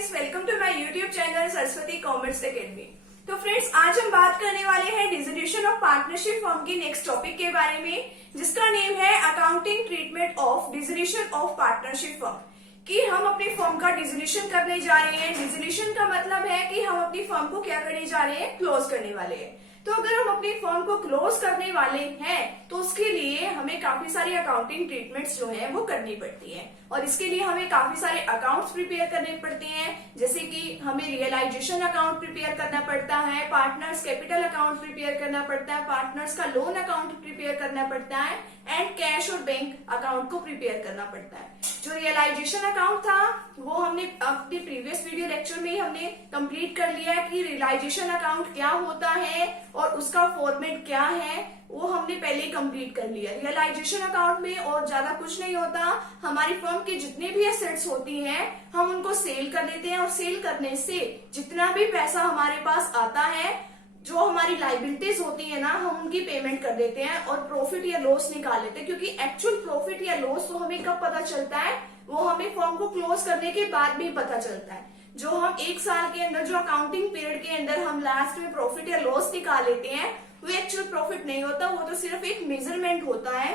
Friends, welcome to my YouTube channel Saraswati Commerce Academy. तो friends, आज हम बात करने वाले हैं डिसोल्यूशन ऑफ पार्टनरशिप फर्म की नेक्स्ट टॉपिक के बारे में, जिसका नेम है accounting treatment of dissolution of partnership firm. कि हम अपनी फर्म का डिसोल्यूशन करने जा रहे हैं। डिसोल्यूशन का मतलब है कि हम अपनी फर्म को क्या करने जा रहे हैं, क्लोज करने वाले हैं। तो अगर हम अपनी फर्म को क्लोज करने वाले हैं तो उसके लिए हमें काफी सारी अकाउंटिंग ट्रीटमेंट्स जो है वो करनी पड़ती है, और इसके लिए हमें काफी सारे अकाउंट्स प्रिपेयर करने पड़ते हैं। जैसे कि हमें रियलाइजेशन अकाउंट प्रिपेयर करना पड़ता है, पार्टनर्स कैपिटल अकाउंट प्रिपेयर करना पड़ता है, पार्टनर्स का लोन अकाउंट प्रिपेयर करना पड़ता है, एंड कैश और बैंक अकाउंट को प्रिपेयर करना पड़ता है। जो रियलाइजेशन अकाउंट था वो हमने अपने प्रीवियस वीडियो लेक्चर में ही हमने कंप्लीट कर लिया है कि रियलाइजेशन अकाउंट क्या होता है और उसका फॉर्मेट क्या है, वो हमने पहले ही कंप्लीट कर लिया। रियलाइजेशन अकाउंट में और ज्यादा कुछ नहीं होता, हमारी फर्म के जितने भी एसेट्स होती हैं हम उनको सेल कर देते हैं, और सेल करने से जितना भी पैसा हमारे पास आता है, जो हमारी लाइबिलिटीज होती है ना, हम उनकी पेमेंट कर देते हैं और प्रॉफिट या लॉस निकाल लेते हैं। क्योंकि एक्चुअल प्रॉफिट या लॉस तो हमें कब पता चलता है, वो हमें फर्म को क्लोज करने के बाद भी पता चलता है। जो हम एक साल के अंदर, जो अकाउंटिंग पीरियड के अंदर हम लास्ट में प्रॉफिट या लॉस निकाल लेते हैं, वो एक्चुअल प्रॉफिट नहीं होता, वो तो सिर्फ एक मेजरमेंट होता है,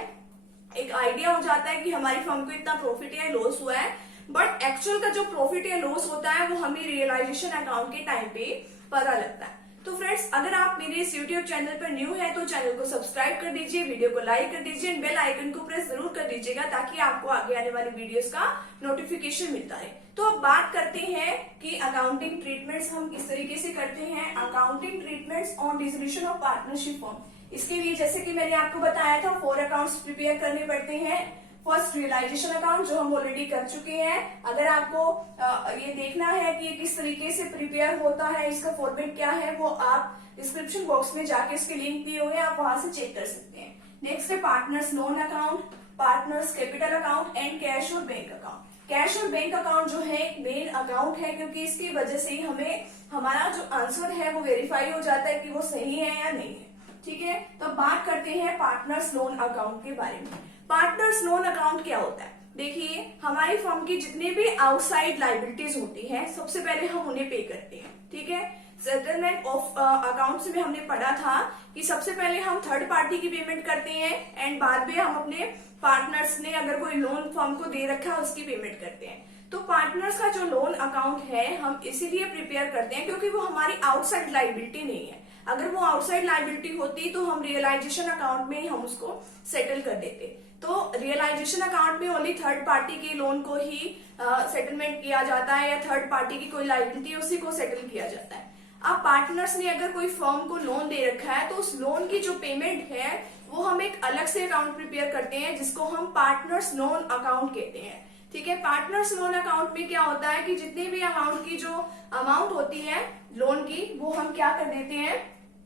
एक आइडिया हो जाता है कि हमारी फर्म को इतना प्रॉफिट या लॉस हुआ है। बट एक्चुअल का जो प्रॉफिट या लॉस होता है वो हमें रियलाइजेशन अकाउंट के टाइम पे पता लगता है। तो फ्रेंड्स, अगर आप मेरे इस यूट्यूब चैनल पर न्यू है तो चैनल को सब्सक्राइब कर दीजिए, वीडियो को लाइक कर दीजिए, बेल आइकन को प्रेस जरूर कर दीजिएगा ताकि आपको आगे आने वाली वीडियोस का नोटिफिकेशन मिलता रहे। तो अब बात करते हैं कि अकाउंटिंग ट्रीटमेंट्स हम किस तरीके से करते हैं। Accounting treatments on dissolution of partnership firm. इसके लिए जैसे कि मैंने आपको बताया था 4 अकाउंट्स प्रिपेयर करने पड़ते हैं। फर्स्ट रियलाइजेशन अकाउंट, जो हम ऑलरेडी कर चुके हैं। अगर आपको ये देखना है कि ये किस तरीके से प्रिपेयर होता है, इसका फॉर्मेट क्या है, वो आप डिस्क्रिप्शन बॉक्स में जाके इसके लिंक दिए हुए हैं, आप वहां से चेक कर सकते हैं। नेक्स्ट है partners loan account, partners capital account and cash और बैंक अकाउंट। कैश और बैंक अकाउंट जो है एक मेन अकाउंट है, क्योंकि इसकी वजह से ही हमें हमारा जो आंसर है वो वेरीफाई हो जाता है कि वो सही है या नहीं है। ठीक है, तो बात करते हैं पार्टनर्स लोन अकाउंट के बारे में। पार्टनर्स लोन अकाउंट क्या होता है? देखिए, हमारी फर्म की जितने भी आउटसाइड लाइबिलिटीज होती हैं, सबसे पहले हम उन्हें पे करते हैं। ठीक है, सेटलमेंट ऑफ अकाउंट्स में हमने पढ़ा था कि सबसे पहले हम थर्ड पार्टी की पेमेंट करते हैं, एंड बाद में हम अपने पार्टनर्स ने अगर कोई लोन फर्म को दे रखा है उसकी पेमेंट करते हैं। तो पार्टनर्स का जो लोन अकाउंट है हम इसीलिए प्रिपेयर करते हैं क्योंकि वो हमारी आउटसाइड लाइबिलिटी नहीं है। अगर वो आउटसाइड लाइबिलिटी होती तो हम रियलाइजेशन अकाउंट में हम उसको सेटल कर देते। तो रियलाइजेशन अकाउंट में ओनली थर्ड पार्टी के लोन को ही सेटलमेंट किया जाता है, या थर्ड पार्टी की कोई लाइबिलिटी है उसी को सेटल किया जाता है। अब पार्टनर्स ने अगर कोई फर्म को लोन दे रखा है तो उस लोन की जो पेमेंट है वो हम एक अलग से अकाउंट प्रिपेयर करते हैं, जिसको हम पार्टनर्स लोन अकाउंट कहते हैं। ठीक है, पार्टनर्स लोन अकाउंट में क्या होता है कि जितनी भी अमाउंट की जो अमाउंट होती है लोन की, वो हम क्या कर देते हैं,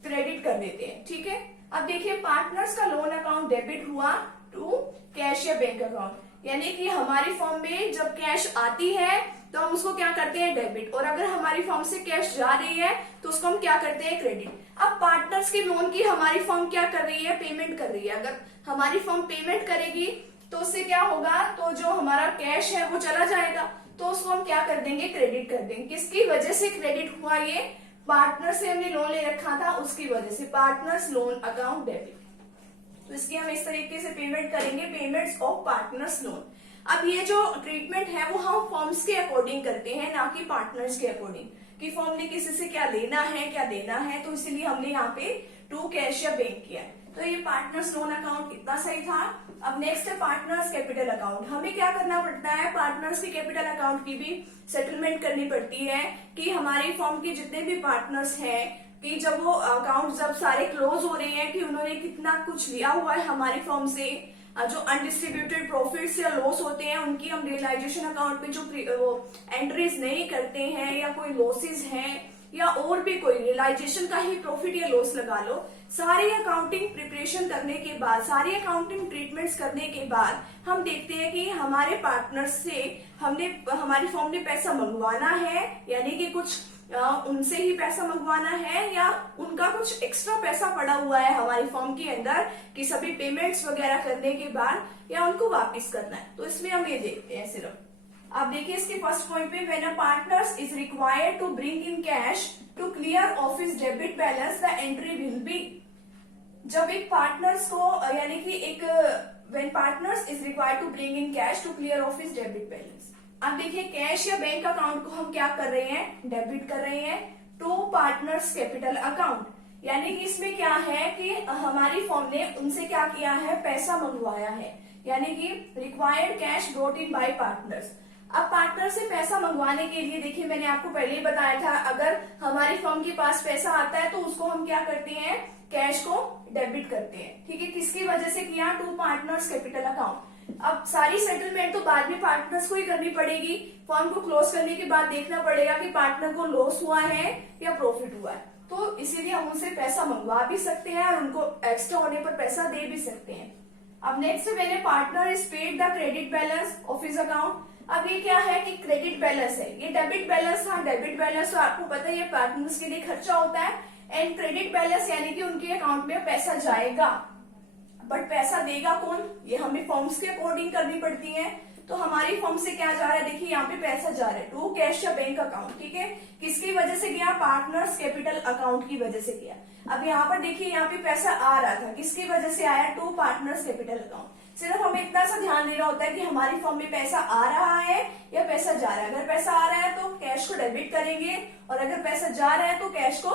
क्रेडिट कर देते हैं। ठीक है, अब देखिए, पार्टनर्स का लोन अकाउंट डेबिट हुआ टू कैश या बैंक अकाउंट, यानी कि हमारी फर्म में जब कैश आती है तो हम उसको क्या करते हैं, डेबिट, और अगर हमारी फर्म से कैश जा रही है तो उसको हम क्या करते हैं, क्रेडिट। अब पार्टनर्स के लोन की हमारी फर्म क्या कर रही है, पेमेंट कर रही है। अगर हमारी फर्म पेमेंट करेगी तो उससे क्या होगा, तो जो हमारा कैश है वो चला जाएगा, तो उसको हम क्या कर देंगे, क्रेडिट कर देंगे। किसकी वजह से क्रेडिट हुआ, ये पार्टनर से हमने लोन ले रखा था उसकी वजह से, पार्टनर्स लोन अकाउंट डेबिट। तो इसकी हम इस तरीके से पेमेंट करेंगे, पेमेंट्स ऑफ पार्टनर्स लोन। अब ये जो ट्रीटमेंट है वो हम फर्म्स के अकॉर्डिंग करते हैं, ना कि पार्टनर्स के अकॉर्डिंग, कि फर्म ने किसी से क्या लेना है क्या देना है, तो इसीलिए हमने यहाँ पे टू कैश या बैंक किया है। तो ये पार्टनर्स लोन अकाउंट इतना सही था। अब नेक्स्ट है पार्टनर्स कैपिटल अकाउंट। हमें क्या करना पड़ता है, पार्टनर्स की कैपिटल अकाउंट की भी सेटलमेंट करनी पड़ती है कि हमारी फर्म के जितने भी पार्टनर्स हैं, कि जब वो अकाउंट जब सारे क्लोज हो रहे हैं कि उन्होंने कितना कुछ लिया हुआ है हमारी फर्म से, जो अनडिस्ट्रीब्यूटेड प्रॉफिट्स या लॉस होते हैं उनकी हम रियलाइजेशन अकाउंट में जो एंट्रीज नहीं करते हैं, या कोई लॉसेज हैं, या और भी कोई रियलाइजेशन का ही प्रॉफिट या लॉस लगा लो, सारी अकाउंटिंग प्रिपरेशन करने के बाद, सारी अकाउंटिंग ट्रीटमेंट्स करने के बाद हम देखते हैं कि हमारे पार्टनर्स से हमारी फर्म ने पैसा मंगवाना है, यानी कि कुछ उनसे ही पैसा मंगवाना है, या उनका कुछ एक्स्ट्रा पैसा पड़ा हुआ है हमारी फर्म के अंदर कि सभी पेमेंट्स वगैरह करने के बाद, या उनको वापस करना है। तो इसमें हम ये देखते हैं सिर्फ। आप देखिए इसके फर्स्ट पॉइंट पे, when a partners is required to bring in cash to clear of his debit balance the entry will be. जब एक पार्टनर्स को यानी कि एक when partners is required to bring in cash to clear of his debit balance. अब देखिए cash या bank account को हम क्या कर रहे हैं, डेबिट कर रहे हैं टू पार्टनर्स कैपिटल अकाउंट। यानी कि इसमें क्या है कि हमारी फर्म ने उनसे क्या किया है, पैसा मंगवाया है, यानी कि required cash brought in by partners. अब पार्टनर से पैसा मंगवाने के लिए देखिए मैंने आपको पहले ही बताया था, अगर हमारी फर्म के पास पैसा आता है तो उसको हम क्या करते हैं, कैश को डेबिट करते हैं। ठीक है, किसकी वजह से किया, टू पार्टनर्स कैपिटल अकाउंट। अब सारी सेटलमेंट तो बाद में पार्टनर्स को ही करनी पड़ेगी। फर्म को क्लोज करने के बाद देखना पड़ेगा कि पार्टनर को लॉस हुआ है या प्रॉफिट हुआ है, तो इसीलिए हम उनसे पैसा मंगवा भी सकते हैं और उनको एक्स्ट्रा होने पर पैसा दे भी सकते हैं। अब next, when A partner is paid the credit balance of his account. अब ये क्या है कि क्रेडिट बैलेंस है, ये डेबिट बैलेंस था। डेबिट बैलेंस तो आपको पता है ये पार्टनर्स के लिए खर्चा होता है, एंड क्रेडिट बैलेंस यानी कि उनके अकाउंट में पैसा जाएगा, बट पैसा देगा कौन, ये हमें फॉर्म्स के अकॉर्डिंग करनी पड़ती है। तो हमारी फॉर्म से क्या जा रहा है, देखिए यहाँ पे पैसा जा रहा है टू कैश या बैंक अकाउंट। ठीक है, किसकी वजह से गया, पार्टनर्स कैपिटल अकाउंट की वजह से गया। अब यहाँ पर देखिए यहाँ पे पैसा आ रहा था, किसकी वजह से आया, टू पार्टनर्स कैपिटल अकाउंट। सिर्फ हमें इतना सा ध्यान देना होता है कि हमारी फॉर्म में पैसा आ रहा है या पैसा जा रहा है। अगर पैसा आ रहा है तो कैश को डेबिट करेंगे, और अगर पैसा जा रहा है तो कैश को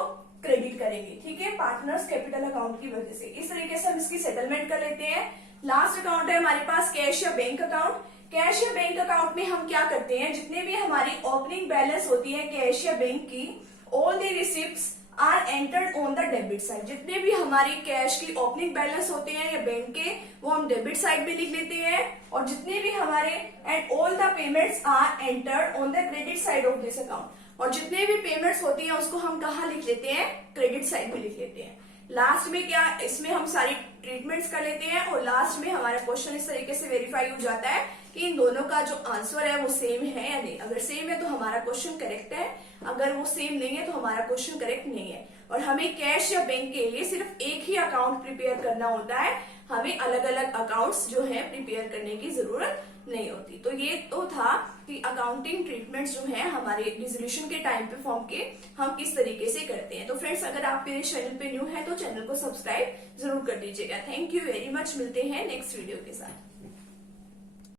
क्रेडिट करेंगे। ठीक है, पार्टनर्स कैपिटल अकाउंट की वजह से। इस तरीके से हम इसकी सेटलमेंट कर लेते हैं। लास्ट अकाउंट है हमारे पास कैश या बैंक अकाउंट। कैश या बैंक अकाउंट में हम क्या करते हैं, जितने भी हमारी ओपनिंग बैलेंस होती है कैश या बैंक की, all the receipts are entered on the debit side. जितने भी हमारी कैश की ओपनिंग बैलेंस होते हैं या बैंक के, वो हम डेबिट साइड में लिख लेते हैं, और जितने भी हमारे and all the payments are entered on the credit side of this account. और जितने भी पेमेंट्स होती हैं उसको हम कहाँ लिख लेते हैं, क्रेडिट साइड में लिख लेते हैं। लास्ट में क्या, इसमें हम सारी ट्रीटमेंट्स कर लेते हैं, और लास्ट में हमारा क्वेश्चन इस तरीके से वेरीफाई हो जाता है कि इन दोनों का जो आंसर है वो सेम है या नहीं। अगर सेम है तो हमारा क्वेश्चन करेक्ट है, अगर वो सेम नहीं है तो हमारा क्वेश्चन करेक्ट नहीं है। और हमें कैश या बैंक के लिए सिर्फ एक ही अकाउंट प्रिपेयर करना होता है, हमें अलग अलग अकाउंट्स जो है प्रिपेयर करने की जरूरत नहीं होती। तो ये तो था कि अकाउंटिंग ट्रीटमेंट्स जो है हमारे डिसोल्यूशन के टाइम पे फॉर्म के हम किस तरीके से करते हैं। तो फ्रेंड्स, अगर आप मेरे चैनल पे न्यू है तो चैनल को सब्सक्राइब जरूर कर दीजिएगा। थैंक यू वेरी मच, मिलते हैं नेक्स्ट वीडियो के साथ।